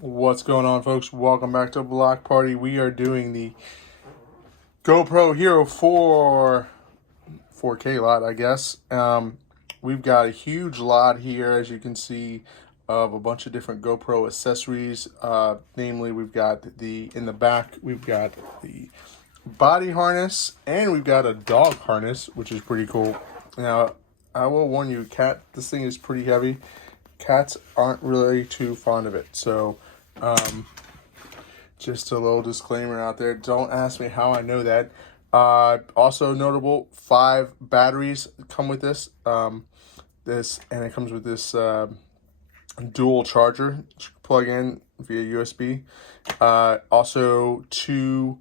What's going on, folks? Welcome back to Block Party. We are doing the GoPro Hero4 4K lot, I guess. We've got a huge lot here, as you can see, of a bunch of different GoPro accessories. Namely, we've got in the back, we've got the body harness, and we've got a dog harness, which is pretty cool. Now, I will warn you, this thing is pretty heavy. Cats aren't really too fond of it, so just a little disclaimer out there. Don't ask me how I know that. Also notable, 5 batteries come with this. And it comes with this dual charger plug in via USB. Also 2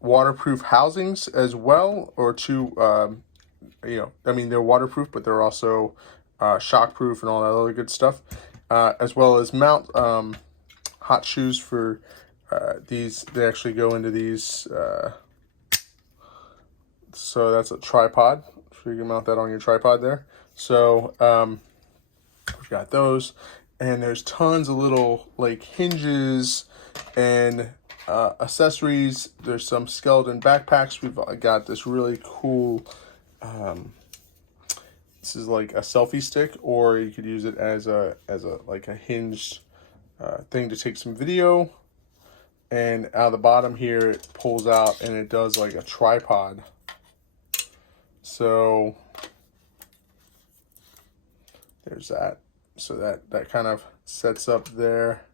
waterproof housings as well, or 2 they're waterproof, but they're also shockproof and all that other good stuff, as well as mount hot shoes for these. They actually go into these, so that's a tripod, so you can mount that on your tripod there. So we've got those, and there's tons of little like hinges and accessories. There's some skeleton backpacks. We've got this really cool this is like a selfie stick, or you could use it as a hinged thing to take some video. And out of the bottom here, it pulls out and it does like a tripod. So there's that. So that kind of sets up there.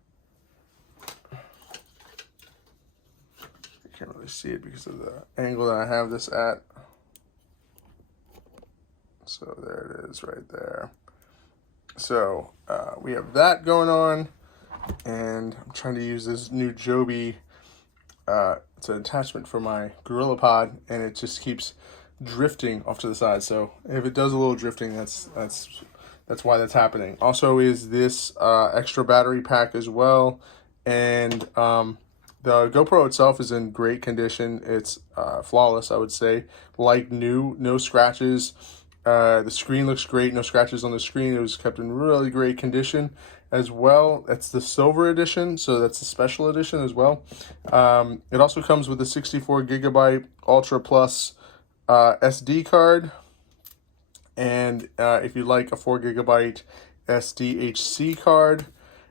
You can't really see it because of the angle that I have this at. So there it is right there. So we have that going on, and I'm trying to use this new Joby. It's an attachment for my Gorilla Pod, and it just keeps drifting off to the side. So if it does a little drifting, that's why that's happening. Also is this extra battery pack as well, and the GoPro itself is in great condition. It's flawless, I would say, like new, no scratches. The screen looks great, no scratches on the screen. It was kept in really great condition as well. That's the silver edition, so that's the special edition as well. It also comes with a 64 gigabyte Ultra Plus SD card, and if you like, a 4 gigabyte SDHC card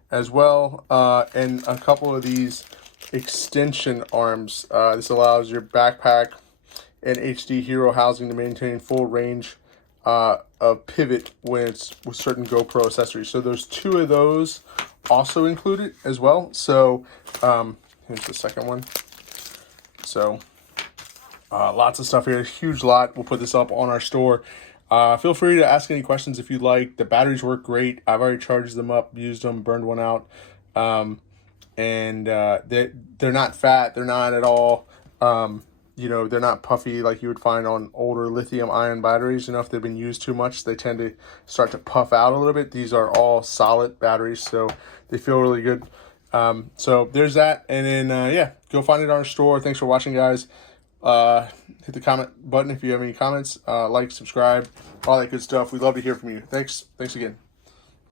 as well, and a couple of these extension arms. This allows your backpack and HD Hero housing to maintain full range of pivot with certain GoPro accessories. So there's 2 of those also included as well. So here's the second one. So lots of stuff here, huge lot. We'll put this up on our store. Feel free to ask any questions if you'd like. The batteries work great. I've already charged them up, used them, burned one out. And they're not fat. They're not at all they're not puffy like you would find on older lithium-ion batteries. If they've been used too much, they tend to start to puff out a little bit. These are all solid batteries, so they feel really good. So there's that. And then, go find it on our store. Thanks for watching, guys. Hit the comment button if you have any comments. Like, subscribe, all that good stuff. We'd love to hear from you. Thanks again.